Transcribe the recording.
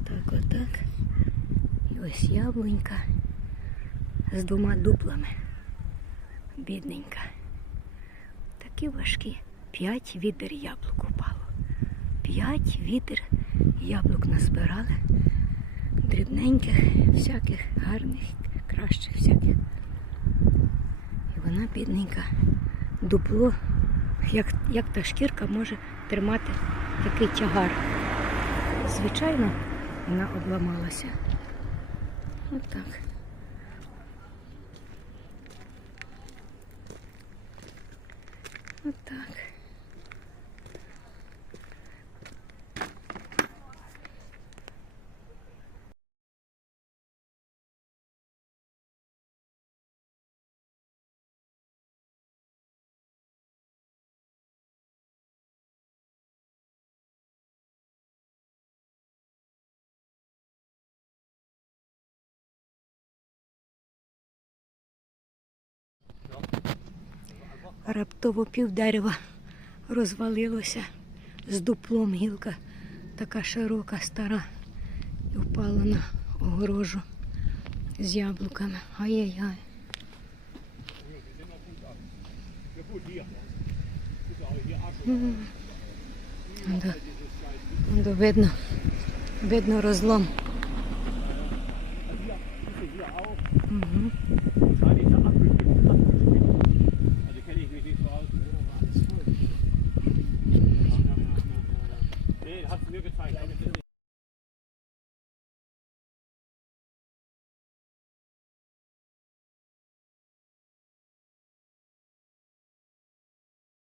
Отак, отак. І ось яблунька з двома дуплами. Бідненька. Такі важкі. П'ять відер яблук упало. П'ять відер яблук назбирали. Дрібненьких, всяких гарних, кращих всяких. І вона, бідненька, дупло, як, як та шкірка може тримати такий тягар. Звичайно, вона обламалася. Отак. Отак. раптово пів дерева розвалилося з дуплом гілка, така широка, стара, і впала на огорожу з яблуками. Ай-яй-яй. Да, видно, видно розлом. Угу. fight.